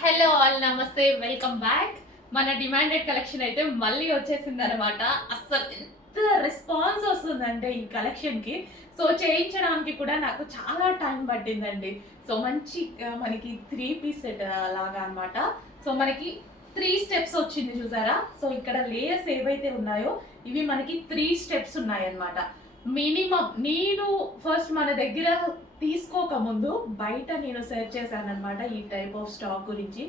Hello all, నమస్తే, welcome back. మన demanded collection అయితే మళ్ళీ వచ్చేసింది అనమాట. అస్సలు ఎంత రెస్పాన్స్ వస్తుందంటే ఈ కలెక్షన్కి. సో చేయించడానికి కూడా నాకు చాలా టైం పట్టిందండి. సో మంచి మనకి 3 పీస్ సెట్ లాగా అనమాట. సో మనకి 3 స్టెప్స్ వచ్చింది చూసారా. సో ఇక్కడ లేయర్స్ ఏవైతే ఉన్నాయో ఇవి మనకి 3 స్టెప్స్ ఉన్నాయన్నమాట. మినిమం నేను ఫస్ట్ మన దగ్గర తీసుకోకముందు బయట నేను సెర్చ్ చేశాను అనమాట ఈ టైప్ ఆఫ్ స్టాక్ గురించి.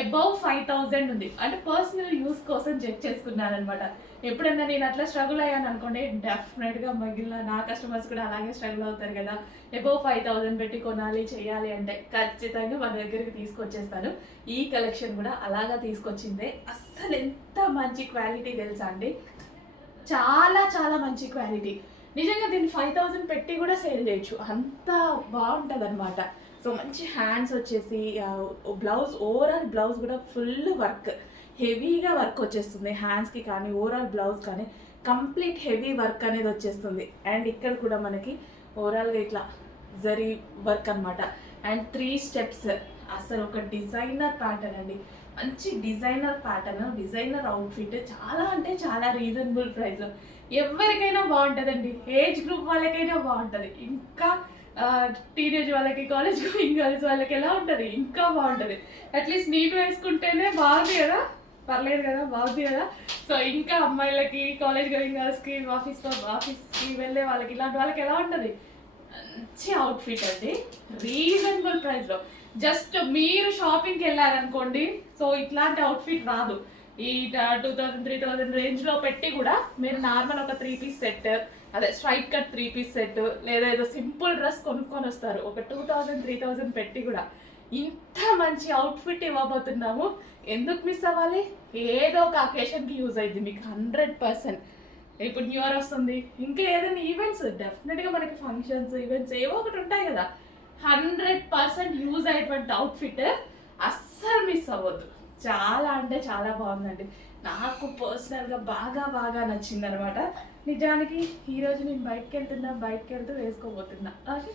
అబౌవ్ 5000 ఉంది. అంటే పర్సనల్ యూస్ కోసం చెక్ చేసుకున్నాను అనమాట. ఎప్పుడన్నా నేను అట్లా స్ట్రగుల్ అయ్యాను అనుకోండి, డెఫినెట్గా మిగిలిన నా కస్టమర్స్ కూడా అలాగే స్ట్రగుల్ అవుతారు కదా. అబౌవ్ 5000 పెట్టి కొనాలి చేయాలి అంటే ఖచ్చితంగా మన దగ్గరికి తీసుకొచ్చేస్తాను. ఈ కలెక్షన్ కూడా అలాగా తీసుకొచ్చిందే. అస్సలు ఎంత మంచి క్వాలిటీ తెలుసా అండి, చాలా చాలా మంచి క్వాలిటీ. నిజంగా దీన్ని 5000 పెట్టి కూడా సేల్ చేయొచ్చు, అంత బాగుంటుంది అనమాట. సో మంచి హ్యాండ్స్ వచ్చేసి బ్లౌజ్, ఓవరాల్ బ్లౌజ్ కూడా ఫుల్ వర్క్, హెవీగా వర్క్ వచ్చేస్తుంది. హ్యాండ్స్కి కానీ ఓవరాల్ బ్లౌజ్ కానీ కంప్లీట్ హెవీ వర్క్ అనేది వచ్చేస్తుంది. అండ్ ఇక్కడ కూడా మనకి ఓవరాల్గా ఇట్లా జరీ వర్క్ అనమాట. And 3 steps. అసలు ఒక డిజైనర్ ప్యాటర్న్ అండి, మంచి డిజైనర్ ప్యాటర్న్, డిజైనర్ అవుట్ఫిట్. చాలా అంటే చాలా రీజనబుల్ ప్రైస్లో ఎవరికైనా బాగుంటుందండి. ఏజ్ గ్రూప్ వాళ్ళకైనా బాగుంటుంది, ఇంకా టీనేజ్ వాళ్ళకి, కాలేజ్ గోయింగ్ గర్ల్స్ వాళ్ళకి ఎలా ఉంటుంది, ఇంకా బాగుంటుంది. అట్లీస్ట్ నేను వేసుకుంటేనే బాగుంది కదా, పర్లేదు కదా, బాగుంది కదా. సో ఇంకా అమ్మాయిలకి, కాలేజ్ గోయింగ్ గర్ల్స్కి, ఆఫీస్కి వెళ్ళే వాళ్ళకి, ఇలాంటి వాళ్ళకి ఎలా ఉంటుంది, మంచి అవుట్ఫిట్ అండి, రీజనబుల్ ప్రైస్లో. జస్ట్ మీరు షాపింగ్కి వెళ్ళారనుకోండి, సో ఇట్లాంటి అవుట్ఫిట్ రాదు. ఈ 2000-3000 రేంజ్లో పెట్టి కూడా మీరు నార్మల్ ఒక 3 పీస్ సెట్, అదే స్ట్రైట్ కట్ 3 పీస్ సెట్, లేదా ఏదో సింపుల్ డ్రెస్ కొనుక్కొని వస్తారు ఒక 2000-3000 పెట్టి కూడా. ఇంత మంచి అవుట్ఫిట్ ఇవ్వబోతున్నాము, ఎందుకు మిస్ అవ్వాలి? ఏదో ఒక అకేషన్కి యూజ్ అయింది మీకు 100%. ఇప్పుడు న్యూ ఇయర్ వస్తుంది, ఇంకా ఏదైనా ఈవెంట్స్, డెఫినెట్గా మనకి ఫంక్షన్స్, ఈవెంట్స్ ఏవో ఒకటి ఉంటాయి కదా. 100% యూజ్ అయ్యేటువంటి అవుట్ఫిట్, అస్సలు మిస్ అవ్వద్దు. చాలా అంటే చాలా బాగుందండి, నాకు పర్సనల్గా బాగా బాగా నచ్చింది అనమాట. నిజానికి ఈరోజు నేను బయటకు వెళ్తూ వేసుకోబోతున్నా. ఓకే.